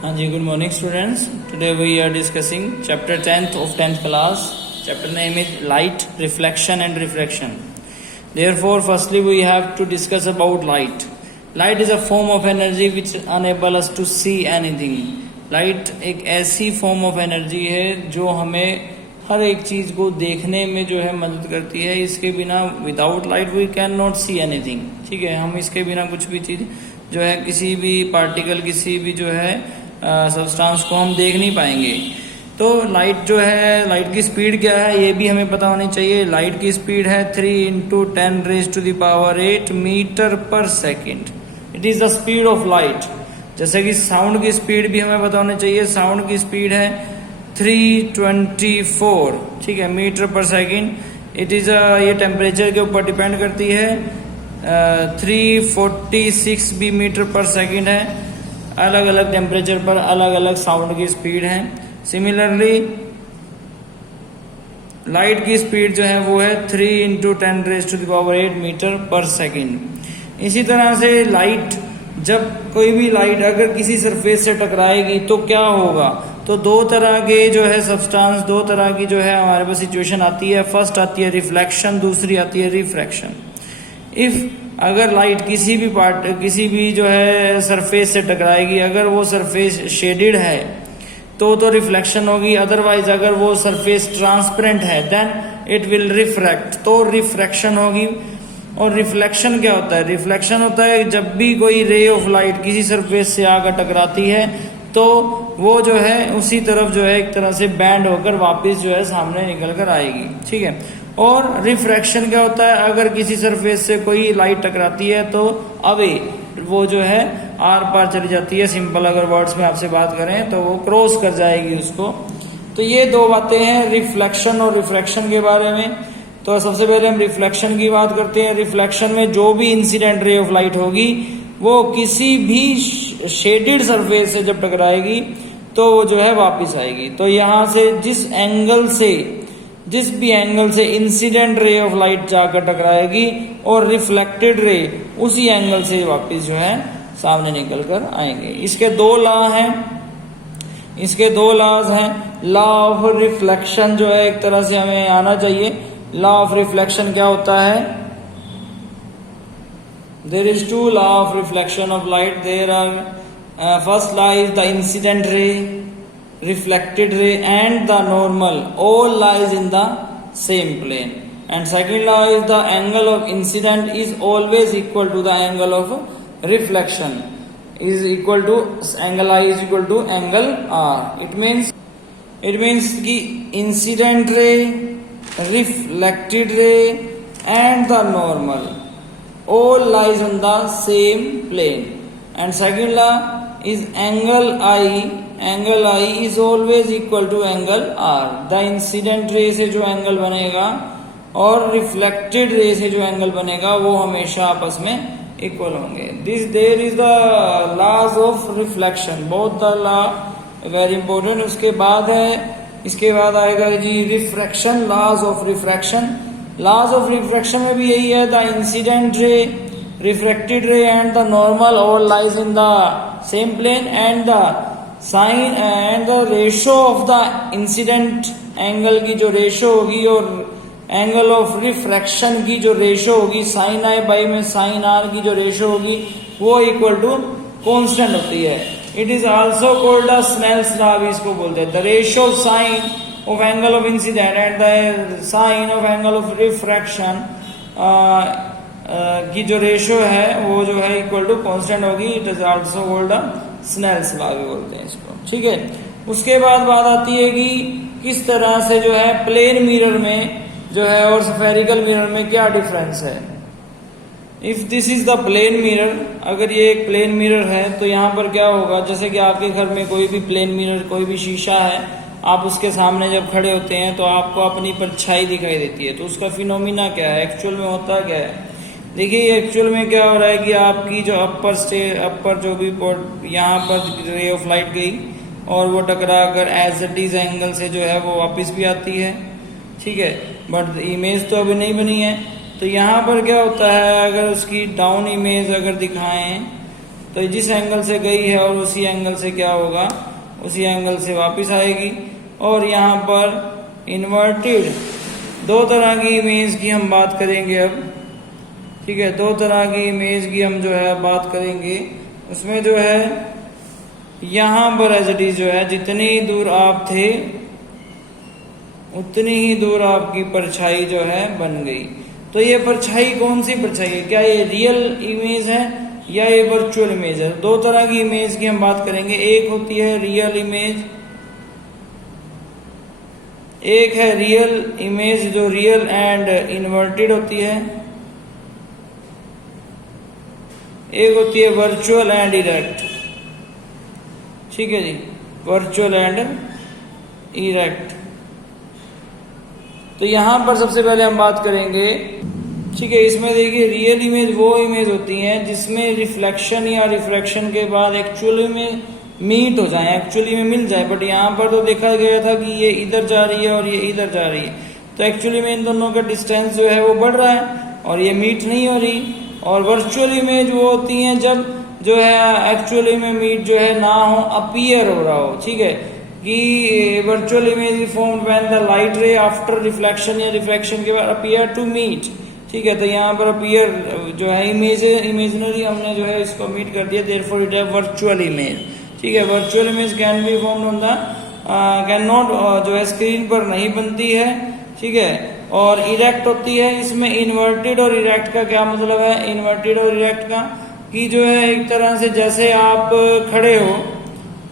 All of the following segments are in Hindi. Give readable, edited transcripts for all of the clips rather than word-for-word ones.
हाँ जी, good morning students. Today we are discussing chapter 10th of 10th class. Chapter name is light, reflection and refraction. Therefore, firstly we have to discuss about light. Light is a form of energy which enable us to see anything. Light एक ऐसी form of energy है जो हमें हर एक चीज को देखने में जो है मदद करती है. इसके बिना without light we can not see anything. ठीक है, हम इसके बिना कुछ भी चीज जो है किसी भी पार्टिकल किसी भी जो है सब्सटेंस को हम देख नहीं पाएंगे. तो लाइट जो है, लाइट की स्पीड क्या है ये भी हमें पता होनी चाहिए. लाइट की स्पीड है 3 × 10⁸ मीटर पर second. It is the speed of light. जैसे कि साउंड की स्पीड भी हमें पता होनी चाहिए. साउंड की स्पीड है 324, ठीक है, मीटर पर सेकेंड. इट इज ये टेम्परेचर के ऊपर डिपेंड करती है. 346 भी मीटर पर सेकेंड है. अलग अलग टेम्परेचर पर अलग अलग साउंड की स्पीड है. सिमिलरली लाइट की स्पीड जो है वो है 3 × 10⁸ मीटर पर सेकेंड. इसी तरह से लाइट, जब कोई भी लाइट अगर किसी सरफेस से टकराएगी तो क्या होगा, तो दो तरह के जो है सब्सटेंस, दो तरह की जो है हमारे पास सिचुएशन आती है. फर्स्ट आती है रिफ्लेक्शन, दूसरी आती है रिफ्रैक्शन. इफ अगर लाइट किसी भी जो है सरफेस से टकराएगी, अगर वो सरफेस शेडेड है तो रिफ्लेक्शन होगी. अदरवाइज अगर वो सरफेस ट्रांसपेरेंट है देन इट विल रिफ्रैक्ट, तो रिफ्रैक्शन होगी. और रिफ्लेक्शन क्या होता है? रिफ्लेक्शन होता है जब भी कोई रे ऑफ लाइट किसी सरफेस से आकर टकराती है तो वो जो है उसी तरफ जो है एक तरह से बैंड होकर वापस जो है सामने निकल कर आएगी. ठीक है. और रिफ्रैक्शन क्या होता है? अगर किसी सरफेस से कोई लाइट टकराती है तो अवे वो जो है आर पार चली जाती है. सिंपल अगर वर्ड्स में आपसे बात करें तो वो क्रॉस कर जाएगी उसको. तो ये दो बातें हैं रिफ्लेक्शन और रिफ्रैक्शन के बारे में. तो सबसे पहले हम रिफ्लेक्शन की बात करते हैं. रिफ्लेक्शन में जो भी इंसिडेंट रे ऑफ लाइट होगी वो किसी भी शेडेड सरफेस से जब टकराएगी तो वो जो है वापस आएगी. तो यहाँ से जिस भी एंगल से इंसिडेंट रे ऑफ लाइट जाकर टकराएगी और रिफ्लेक्टेड रे उसी एंगल से वापस जो है सामने निकल कर आएंगे. इसके दो लॉज हैं. लॉ ऑफ रिफ्लेक्शन जो है एक तरह से हमें आना चाहिए. लॉ ऑफ रिफ्लेक्शन क्या होता है? There is two law of reflection of light. There are first law is the incident ray, reflected ray and the normal all lies in the same plane. And second law is the angle of incident is always equal to the angle of reflection is equal to angle I is equal to angle R. It means कि incident ray, reflected ray and the normal all lies on the same plane. And second law is angle I is always equal to angle R. The incident ray से जो एंगल बनेगा और रिफ्लेक्टेड रे से जो एंगल बनेगा वो हमेशा आपस में इक्वल होंगे. There is the laws of reflection. Both the law very important. इसके बाद आएगा जी refraction. Laws of refraction. Laws of refraction में भी यही है. The incident ray, refracted ray and the normal all lies in the same plane and the sin and the ratio of the incident angle की जो रेशो होगी और एंगल ऑफ रिफ्रैक्शन की जो रेशो होगी sin I बाई में sin R की जो रेशो होगी वो इक्वल टू कांस्टेंट होती है. It is also called the Snell's law भी इसको बोलते हैं. The ratio of sine of angle of incident and the sine of angle of refraction की जो रेशियो है वो जो है इक्वल टू कांस्टेंट होगी. It is also called Snell's law भी बोलते हैं इसको. ठीक है. उसके बाद बात आती है कि किस तरह से जो है प्लेन मिरर में जो है और स्फेरिकल मिरर में क्या डिफरेंस है. If this is the plane mirror, अगर ये एक प्लेन मिरर है तो यहाँ पर क्या होगा, जैसे कि आपके घर में कोई भी प्लेन मिरर, कोई भी शीशा है, आप उसके सामने जब खड़े होते हैं तो आपको अपनी परछाई दिखाई देती है. तो उसका फिनोमिना क्या है, एक्चुअल में होता क्या है? देखिए एक्चुअल में क्या हो रहा है कि आपकी जो अपर जो भी यहाँ पर रे ऑफ लाइट गई और वो टकरा कर एज इट इज एंगल से जो है वो वापस भी आती है. ठीक है. बट इमेज तो अभी नहीं बनी है. तो यहाँ पर क्या होता है, अगर उसकी डाउन इमेज अगर दिखाएं तो जिस एंगल से गई है और उसी एंगल से क्या होगा, उसी एंगल से वापस आएगी। और यहाँ पर इन्वर्टेड दो तरह की इमेज की हम बात करेंगे अब, ठीक है, दो तरह की इमेज की हम जो है बात करेंगे। उसमें जो है यहाँ पर एज इट इज जो है जितनी ही दूर आप थे उतनी ही दूर आपकी परछाई जो है बन गई। तो ये परछाई कौन सी परछाई है, क्या ये रियल इमेज है या ये वर्चुअल इमेज है? दो तरह की इमेज की हम बात करेंगे, एक होती है रियल इमेज, एक है रियल इमेज जो रियल एंड इन्वर्टेड होती है, एक होती है वर्चुअल एंड इरेक्ट। ठीक है जी, वर्चुअल एंड इरेक्ट। तो यहां पर सबसे पहले हम बात करेंगे, ठीक है, इसमें देखिए रियल इमेज वो इमेज होती हैं जिसमें रिफ्लेक्शन या रिफ्रैक्शन के बाद एक्चुअली में मीट हो जाए, एक्चुअली में मिल जाए। बट यहाँ पर तो देखा गया था कि ये इधर जा रही है और ये इधर जा रही है, तो एक्चुअली में इन दोनों का डिस्टेंस जो है वो बढ़ रहा है और ये मीट नहीं हो रही। और वर्चुअल इमेज वो होती हैं जब जो है एक्चुअली में मीट जो है ना हो, अपीयर हो रहा हो। ठीक है, कि virtual image form when the light रे आफ्टर रिफ्लेक्शन या रिफ्रैक्शन के बाद अपीयर टू मीट। ठीक है, तो यहाँ पर अपीयर जो है इमेजिनरी हमने जो है इसको मीट कर दिया, देयरफॉर इट है वर्चुअल इमेज। ठीक है, virtual image can be formed on the can not जो है स्क्रीन पर नहीं बनती है। ठीक है, और इरेक्ट होती है। इसमें इन्वर्टेड और इरेक्ट का क्या मतलब है, इन्वर्टेड और इरेक्ट का कि जो है एक तरह से जैसे आप खड़े हो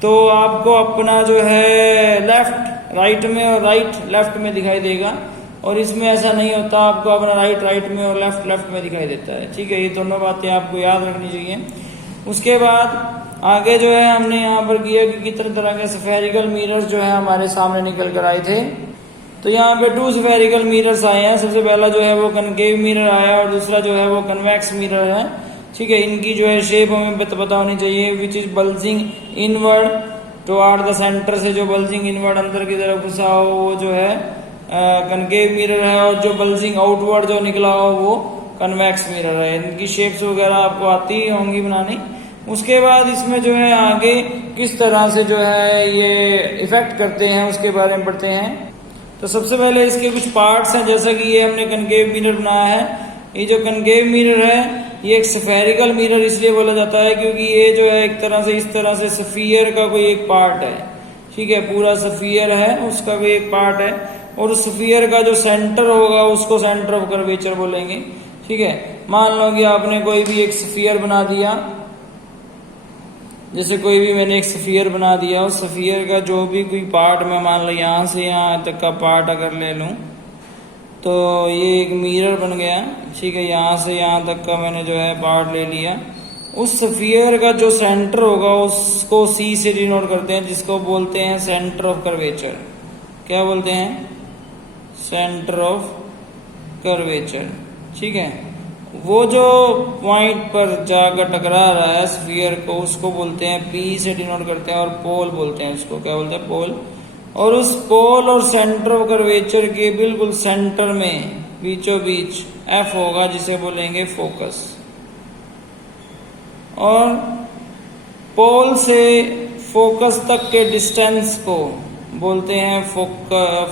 तो आपको अपना जो है लेफ्ट राइट में और राइट लेफ्ट में दिखाई देगा, और इसमें ऐसा नहीं होता, आपको अपना राइट राइट में और लेफ्ट लेफ्ट में दिखाई देता है। ठीक है, ये दोनों बातें आपको याद रखनी चाहिए। उसके बाद आगे जो है हमने यहाँ पर किया कि कितने तरह के स्फेरिकल मिरर्स जो है हमारे सामने निकल कर आए थे। तो यहाँ पे 2 स्फेरिकल मिरर्स आए हैं। सबसे पहला जो है वो कनकेव मिरर आया और दूसरा जो है वो कन्वेक्स मिरर है। ठीक है, इनकी जो है शेप हमें पता होनी चाहिए, which is bulging inward toward the centre, से जो बल्जिंग इनवर्ड अंदर की तरफ घुसा हो वो जो है कनकेव मिरर है, और जो बल्जिंग आउटवर्ड जो निकला हो वो कन्वेक्स मिरर है। इनकी शेप्स वगैरह आपको आती होंगी बनानी। उसके बाद इसमें जो है आगे किस तरह से जो है ये इफेक्ट करते हैं उसके बारे में पढ़ते हैं। तो सबसे पहले इसके कुछ पार्ट्स हैं, जैसा कि ये हमने कनकेव मिरर बनाया है। ये जो कनकेव मिरर है ये एक स्फेरिकल मिरर इसलिए बोला जाता है क्योंकि ये जो है एक तरह से इस तरह से स्फीयर का कोई एक पार्ट है। ठीक है, पूरा स्फीयर है, उसका भी एक पार्ट है, और उस स्फीयर का जो सेंटर होगा उसको सेंटर ऑफ कर्वेचर बोलेंगे। ठीक है, मान लो कि आपने कोई भी एक स्फीयर बना दिया, जैसे कोई भी मैंने एक स्फीयर बना दिया, उस स्फीयर का जो भी कोई पार्ट मैं मान लो यहाँ से यहाँ तक का पार्ट अगर ले लूं तो ये एक मिरर बन गया। ठीक है, यहाँ से यहाँ तक का मैंने जो है पार्ट ले लिया। उस स्फीयर का जो सेंटर होगा उसको सी से डिनोट करते हैं, जिसको बोलते हैं सेंटर ऑफ कर्वेचर। क्या बोलते हैं, सेंटर ऑफ कर्वेचर। ठीक है, वो जो पॉइंट पर जाकर टकरा रहा है स्फीयर को उसको बोलते हैं, पी से डिनोट करते हैं, और पोल बोलते हैं उसको। क्या बोलते हैं, पोल। और उस पोल और सेंटर ऑफ कर्वेचर के बिल्कुल सेंटर में बीचों बीच एफ होगा, जिसे बोलेंगे फोकस। और पोल से फोकस तक के डिस्टेंस को बोलते हैं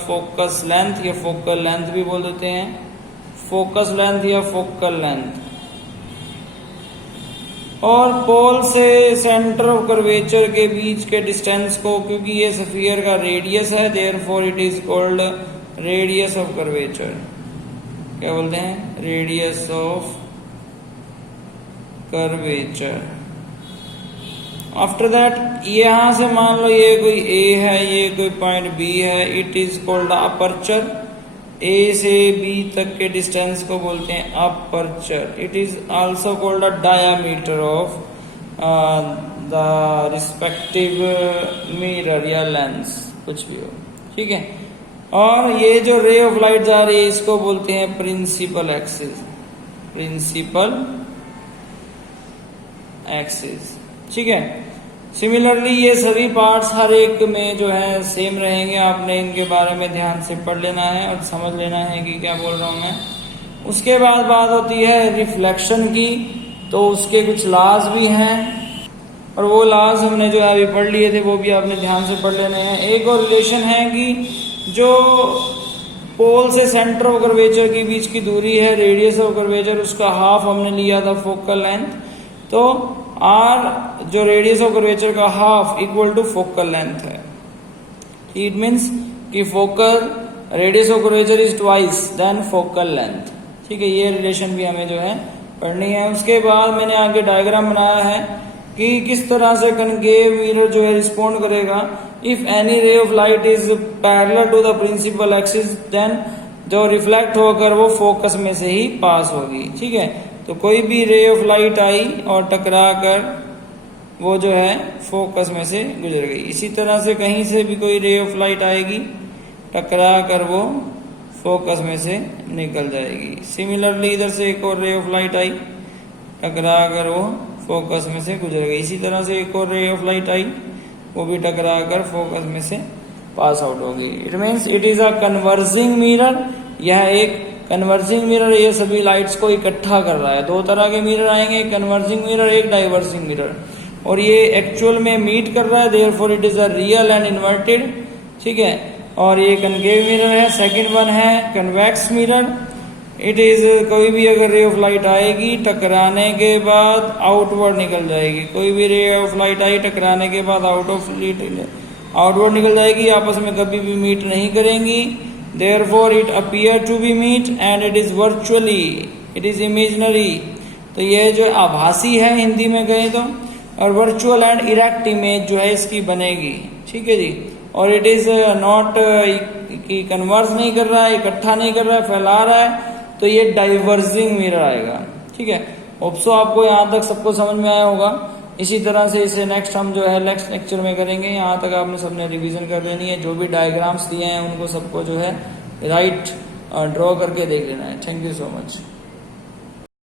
फोकस लेंथ या फोकल लेंथ भी बोल देते हैं, फोकस लेंथ या फोकल लेंथ। और पोल से सेंटर ऑफ कर्वेचर के बीच के डिस्टेंस को, क्योंकि ये स्फीयर का रेडियस है, therefore it is called radius of curvature. क्या बोलते हैं, radius of curvature. After that यहां से मान लो ये कोई ए है, ये कोई पॉइंट बी है, इट इज कॉल्ड अपर्चर। ए से बी तक के डिस्टेंस को बोलते हैं aperture. It is also called a diameter of the respective mirror या लेंस, कुछ भी हो। ठीक है, और ये जो रे ऑफ लाइट जा रही है इसको बोलते हैं प्रिंसिपल एक्सिस, प्रिंसिपल एक्सिस। ठीक है, सिमिलरली ये सभी पार्ट्स हर एक में जो है सेम रहेंगे। आपने इनके बारे में ध्यान से पढ़ लेना है और समझ लेना है कि क्या बोल रहा हूं मैं। उसके बाद बात होती है रिफ्लेक्शन की, तो उसके कुछ लॉज भी हैं। और वो लॉज हमने जो है अभी पढ़ लिए थे, वो भी आपने ध्यान से पढ़ लेने हैं। एक और रिलेशन है कि जो पोल से सेंटर ऑफ कर्वेचर के बीच की दूरी है, रेडियस ऑफ कर्वेचर, उसका हाफ हमने लिया था फोकल लेंथ। तो आर जो रेडियस ऑफ कर्वेचर का half equal to focal length है। इट मीन्स कि focal radius of curvature is twice then focal length. ठीक है, ये रिलेशन भी हमें जो है पढ़नी है। उसके बाद मैंने आगे डायग्राम बनाया है कि किस तरह से कनकेव मिरर जो है रिस्पॉन्ड करेगा। If any ray of light is parallel to the principal axis then जो रिफ्लेक्ट होकर वो फोकस में से ही पास होगी। ठीक है, तो कोई भी रे ऑफ लाइट आई और टकरा कर वो जो है फोकस में से गुजर गई। इसी तरह से कहीं से भी कोई रे ऑफ लाइट आएगी, टकरा कर वो फोकस में से निकल जाएगी। सिमिलरली इधर से एक और रे ऑफ लाइट आई, टकरा कर वो फोकस में से गुजर गई। इसी तरह से एक और रे ऑफ लाइट आई, वो भी टकरा कर फोकस में से पास आउट होगी। It means it is a converging mirror. यह एक कन्वर्जिंग मिरर, ये सभी लाइट्स को इकट्ठा कर रहा है। दो तरह के मिरर आएंगे, एक कन्वर्जिंग मिरर, एक डाइवर्जिंग मिरर, और ये एक्चुअल में मीट कर रहा है, therefore it is a real and inverted. ठीक है, और ये कनकेव मिरर है। सेकंड वन है कन्वेक्स मिरर। इट इज कोई भी अगर रे ऑफ लाइट आएगी, टकराने के बाद आउटवर्ड निकल जाएगी। कोई भी रे ऑफ लाइट आई, टकराने के बाद आउटवर्ड निकल जाएगी, आपस में कभी भी मीट नहीं करेंगी। Therefore it appear to be meet and it is virtually, it is imaginary. तो ये जो आभासी है हिंदी में कहें तो, और वर्चुअल एंड इरेक्ट इमेज जो है इसकी बनेगी। ठीक है जी, और इट इज नॉट कि कन्वर्स नहीं कर रहा है, इकट्ठा नहीं कर रहा है, फैला रहा है, तो ये डाइवर्जिंग मिरर आएगा। ठीक है, होप्सो आपको यहाँ तक सबको समझ में आया होगा। इसी तरह से इसे नेक्स्ट हम जो है नेक्स्ट लेक्चर में करेंगे। यहाँ तक आपने सबने रिवीजन कर लेनी है। जो भी डायग्राम्स दिए हैं उनको सबको जो है राइट ड्रॉ करके देख लेना है। Thank you so much.